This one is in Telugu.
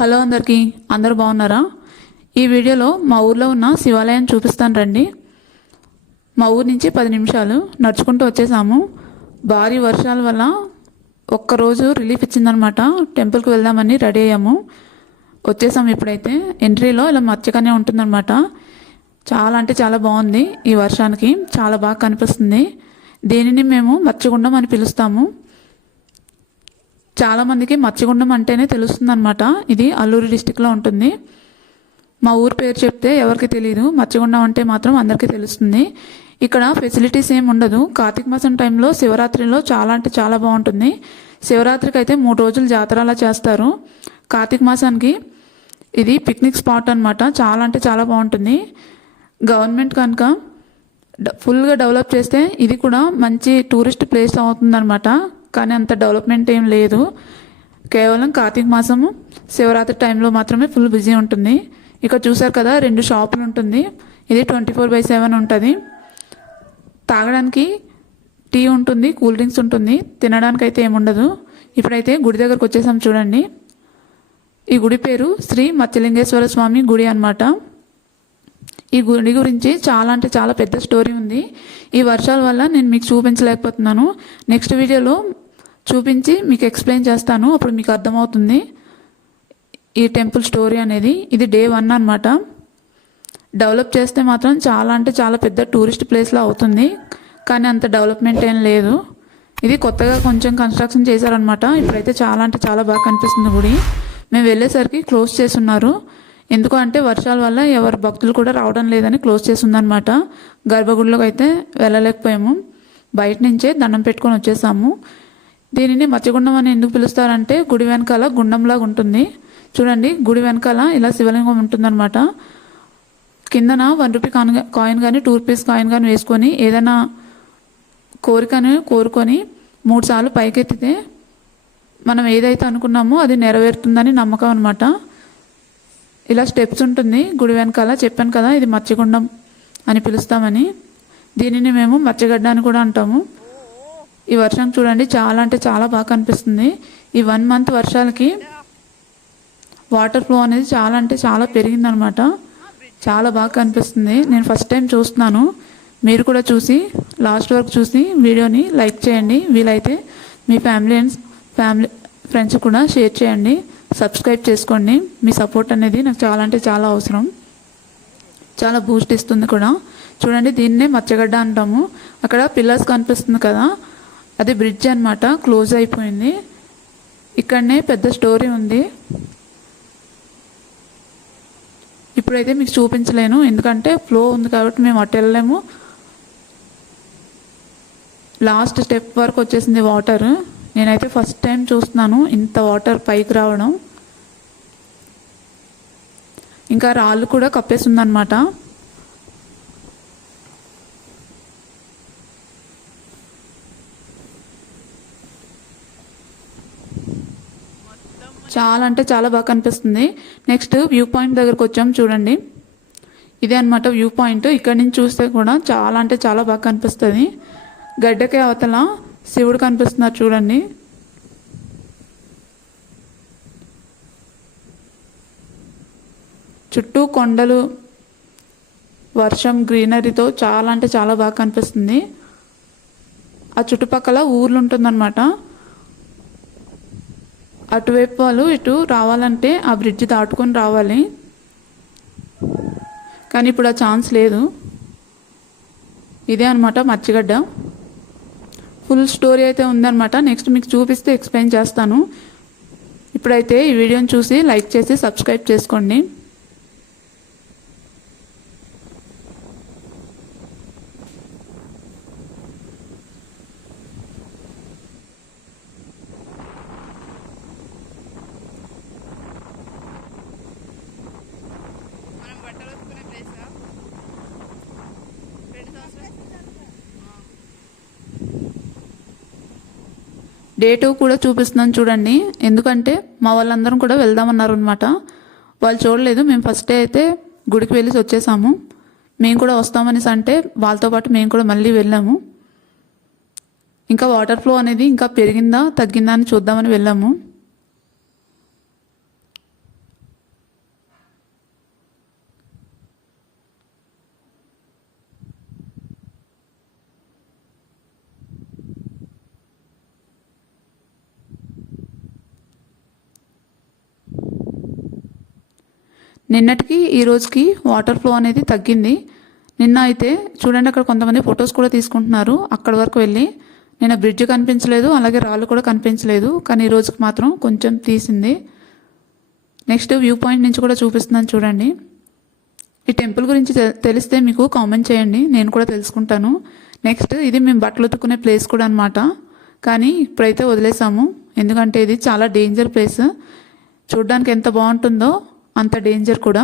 హలో అందరూ బాగున్నారా? ఈ వీడియోలో మా ఊర్లో ఉన్న శివాలయం చూపిస్తాను రండి. మా ఊరు నుంచి 10 నిమిషాలు నడుచుకుంటూ వచ్చేసాము. భారీ వర్షాల వల్ల ఒక్కరోజు రిలీఫ్ ఇచ్చిందనమాట. టెంపుల్కి వెళ్దామని రెడీ అయ్యాము, వచ్చేసాము. ఇప్పుడైతే ఎంట్రీలో ఇలా మచ్చగానే ఉంటుందన్నమాట. చాలా అంటే చాలా బాగుంది. ఈ వర్షానికి చాలా బాగా కనిపిస్తుంది. దీనిని మేము మచ్చగుండం అని పిలుస్తాము. చాలామందికి మచ్చగుండం అంటేనే తెలుస్తుంది అనమాట. ఇది అల్లూరు డిస్టిక్లో ఉంటుంది. మా ఊరు పేరు చెప్తే ఎవరికి తెలియదు, మచ్చగుండం అంటే మాత్రం అందరికీ తెలుస్తుంది. ఇక్కడ ఫెసిలిటీస్ ఏమి ఉండదు. కార్తీక మాసం టైంలో శివరాత్రిలో చాలా అంటే చాలా బాగుంటుంది. శివరాత్రికి అయితే 3 రోజులు జాతర అలా చేస్తారు. కార్తీక మాసానికి ఇది పిక్నిక్ స్పాట్ అనమాట. చాలా అంటే చాలా బాగుంటుంది. గవర్నమెంట్ కనుక ఫుల్గా డెవలప్ చేస్తే ఇది కూడా మంచి టూరిస్ట్ ప్లేస్ అవుతుందన్నమాట. కానీ అంత డెవలప్మెంట్ ఏం లేదు. కేవలం కార్తీక మాసము శివరాత్రి టైంలో మాత్రమే ఫుల్ బిజీ ఉంటుంది. ఇక్కడ చూసారు కదా, 2 షాపులు ఉంటుంది. ఇది 24/7 ఉంటుంది. తాగడానికి టీ ఉంటుంది, కూల్ డ్రింక్స్ ఉంటుంది. తినడానికి అయితే ఏముండదు. ఇప్పుడైతే గుడి దగ్గరకు వచ్చేసాం చూడండి. ఈ గుడి పేరు శ్రీ మత్స్యలింగేశ్వర స్వామి గుడి అనమాట. ఈ గుడి గురించి చాలా అంటే చాలా పెద్ద స్టోరీ ఉంది. ఈ వర్షాల వల్ల నేను మీకు చూపించలేకపోతున్నాను. నెక్స్ట్ వీడియోలో చూపించి మీకు ఎక్స్ప్లెయిన్ చేస్తాను, అప్పుడు మీకు అర్థమవుతుంది ఈ టెంపుల్ స్టోరీ అనేది. ఇది డే 1 అనమాట. డెవలప్ చేస్తే మాత్రం చాలా అంటే చాలా పెద్ద టూరిస్ట్ ప్లేస్లో అవుతుంది. కానీ అంత డెవలప్మెంట్ ఏం లేదు. ఇది కొత్తగా కొంచెం కన్స్ట్రక్షన్ చేశారనమాట. ఇప్పుడైతే చాలా అంటే చాలా బాగా కనిపిస్తుంది గుడి. మేము వెళ్ళేసరికి క్లోజ్ చేస్తున్నారు. ఎందుకు అంటే వర్షాల వల్ల ఎవరు భక్తులు కూడా రావడం లేదని క్లోజ్ చేసి ఉందన్నమాట. గర్భగుడిలోకి అయితే వెళ్ళలేకపోయాము. బయట నుంచే దండం పెట్టుకొని వచ్చేసాము. దీనిని మత్స్యగుండం అని ఎందుకు పిలుస్తారంటే గుడి వెనకాల గుండంలాగా ఉంటుంది చూడండి. గుడి వెనకాల ఇలా శివలింగం ఉంటుందన్నమాట. కిందన 1 రూపీ కాయిన్ కానీ 2 రూపీస్ కాయిన్ కానీ వేసుకొని ఏదైనా కోరికను కోరుకొని 3 సార్లు పైకెత్తితే మనం ఏదైతే అనుకున్నామో అది నెరవేరుతుందని నమ్మకం అనమాట. ఇలా స్టెప్స్ ఉంటుంది గుడి వెనకాల. చెప్పాను కదా, ఇది మత్స్యగుండం అని పిలుస్తామని. దీనిని మేము మత్స్యగడ్డ అని కూడా అంటాము. ఈ వర్షం చూడండి చాలా అంటే చాలా బాగా కనిపిస్తుంది. ఈ 1 మంత్ వర్షాలకి వాటర్ ఫ్లో అనేది చాలా అంటే చాలా పెరిగిందనమాట. చాలా బాగా కనిపిస్తుంది. నేను ఫస్ట్ టైం చూస్తున్నాను. మీరు కూడా చూసి లాస్ట్ వరకు చూసి వీడియోని లైక్ చేయండి. వీలైతే మీ ఫ్యామిలీ ఫ్రెండ్స్ కూడా షేర్ చేయండి. సబ్స్క్రైబ్ చేసుకోండి. మీ సపోర్ట్ అనేది నాకు చాలా అంటే చాలా అవసరం. చాలా బూస్ట్ ఇస్తుంది కూడా. చూడండి, దీన్నే మత్స్యగడ్డ అంటాము. అక్కడ పిల్లర్స్ కనిపిస్తుంది కదా, అది బ్రిడ్జ్ అనమాట. క్లోజ్ అయిపోయింది. ఇక్కడనే పెద్ద స్టోరీ ఉంది. ఇప్పుడైతే మీకు చూపించలేను, ఎందుకంటే ఫ్లో ఉంది కాబట్టి మేము అటు వెళ్ళలేము. లాస్ట్ స్టెప్ వరకు వచ్చేసింది వాటర్. నేనైతే ఫస్ట్ టైం చూస్తున్నాను ఇంత వాటర్ పైకి రావడం. ఇంకా రాళ్ళు కూడా కప్పేస్తుందన్నమాట. చాలా అంటే చాలా బాగా కనిపిస్తుంది. నెక్స్ట్ వ్యూ పాయింట్ దగ్గరకు వచ్చాము చూడండి. ఇదే అనమాట వ్యూ పాయింట్. ఇక్కడి నుంచి చూస్తే కూడా చాలా అంటే చాలా బాగా కనిపిస్తుంది. గడ్డకే అవతల శివుడు కనిపిస్తున్నారు చూడండి. చుట్టూ కొండలు, వర్షం, గ్రీనరీతో చాలా అంటే చాలా బాగా కనిపిస్తుంది. ఆ చుట్టుపక్కల ఊర్లు ఉంటుందన్నమాట. అటువైపు వాళ్ళు ఇటు రావాలంటే ఆ బ్రిడ్జ్ దాటుకొని రావాలి. కానీ ఇప్పుడు ఆ ఛాన్స్ లేదు. ఇదే అనమాట మత్స్యగడ్డ. ఫుల్ స్టోరీ అయితే ఉందన్నమాట. నెక్స్ట్ మీకు చూపిస్తే ఎక్స్ప్లెయిన్ చేస్తాను. ఇప్పుడైతే ఈ వీడియోని చూసి లైక్ చేసి సబ్స్క్రైబ్ చేసుకోండి. డే 2 కూడా చూపిస్తున్నాను చూడండి. ఎందుకంటే మా వాళ్ళందరం కూడా వెళ్దామన్నారు అనమాట. వాళ్ళు చూడలేదు. మేము ఫస్ట్ డే అయితే గుడికి వెళ్ళి వచ్చేసాము. మేము కూడా వస్తామనేసి అంటే వాళ్ళతో పాటు మేము కూడా మళ్ళీ వెళ్ళాము. ఇంకా వాటర్ ఫ్లో అనేది ఇంకా పెరిగిందా తగ్గిందా అని చూద్దామని వెళ్ళాము. నిన్నటికి ఈ రోజుకి వాటర్ ఫ్లో అనేది తగ్గింది. నిన్న అయితే చూడండి, అక్కడ కొంతమంది ఫొటోస్ కూడా తీసుకుంటున్నారు. అక్కడ వరకు వెళ్ళి నిన్న బ్రిడ్జ్ కనిపించలేదు, అలాగే రాళ్ళు కూడా కనిపించలేదు. కానీ ఈ రోజుకి మాత్రం కొంచెం తీసింది. నెక్స్ట్ వ్యూ పాయింట్ నుంచి కూడా చూపిస్తున్నాను చూడండి. ఈ టెంపుల్ గురించి తెలిస్తే మీకు కామెంట్ చేయండి, నేను కూడా తెలుసుకుంటాను. నెక్స్ట్ ఇది మేము బట్టలు ఉతుక్కునే ప్లేస్ కూడా అనమాట. కానీ ఇప్పుడైతే వదిలేసాము, ఎందుకంటే ఇది చాలా డేంజర్ ప్లేస్. చూడ్డానికి ఎంత బాగుంటుందో అంత డేంజర్ కూడా.